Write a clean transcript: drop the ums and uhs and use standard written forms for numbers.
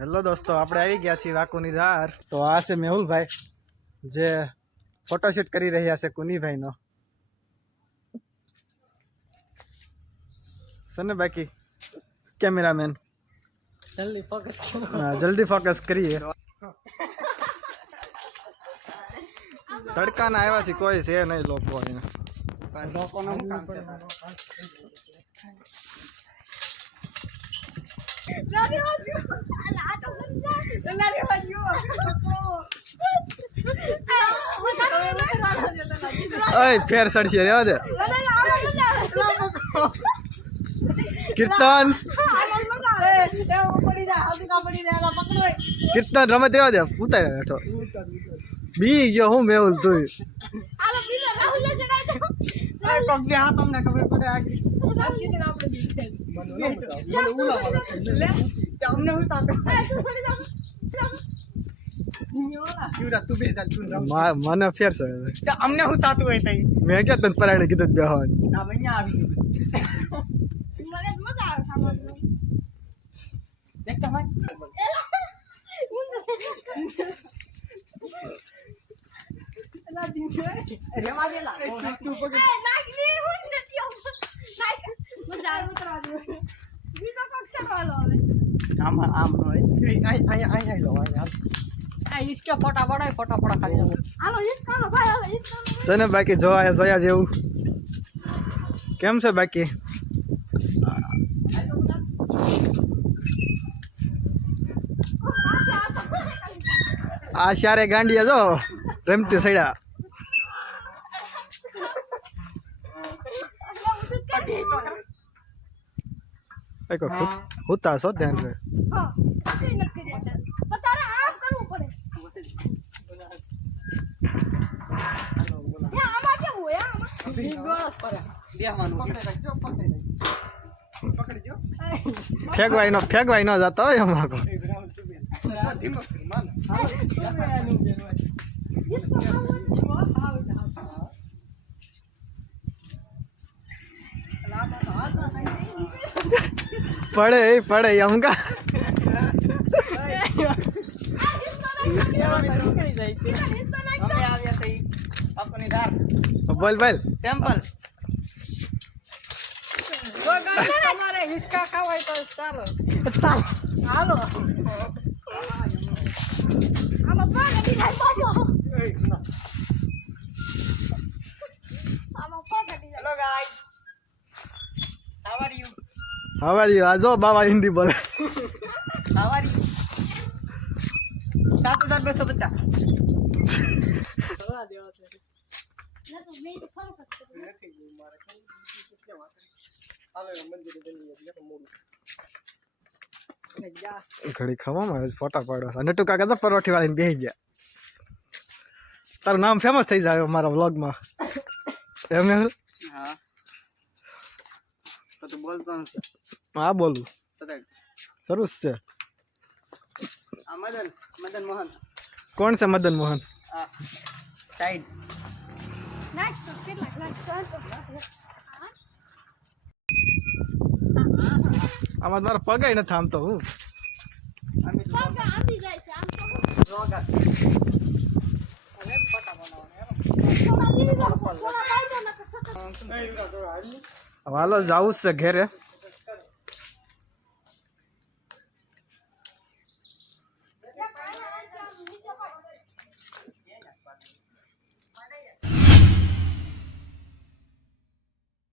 Hello દોસ્તો, આપણે આવી ગયા છીએ વાકુની ધાર. તો આ છે મેહુલભાઈ જે ફોટોશૂટ કરી રહ્યા છે કુનીભાઈનો. સને બાકી કેમેરામેન જલ્દી ફોકસ કરીએ. તડકાના આવ્યા છે, કોઈ છે નહીં લોકો ફેર સડશે રેવા દે. કીર્તન કીર્તન રમત રેવા દે. ઉતાર બેઠો બી ગયો હું મેહુલ તું. મને ફેર છે અમને હું થતું હોય તઈ મેં ક્યાં તને પરાણે કીધું બેહવાનું. આવી ગયું ફોટા પડા ખાલી છે ને બાકી જોયા જેવું કેમ છે બાકી? આ શારે ગાંડિયા જો રમતી સડ્યા. હોતા છો ધ્યાન રે. ફેંકવાય નો જતો હોય એમાં. પડે અમકા બોલ ટેમ્પલ તમારે હિસકા ખાવાય તો ચાલો હાલો. Hello guys, how are you? આ જો બાબા હિન્દી બોલે. How are you? 7250. ઘડી ખવામાં આવે ફોટા પાડવા. નટુ કાકા તો પરોઠી વાળીને બેસી ગયા. તારું નામ ફેમસ થઈ જાય મારા વ્લોગમાં. એમ ને? હા તો બોલતો નથી. હા બોલું સરસ છે. મદન મોહન. કોણ છે મદન મોહન? હા સાઈડ આમાં મારો પગાય નથી આમ તો. હું હાલો જાવું છે ઘેરે.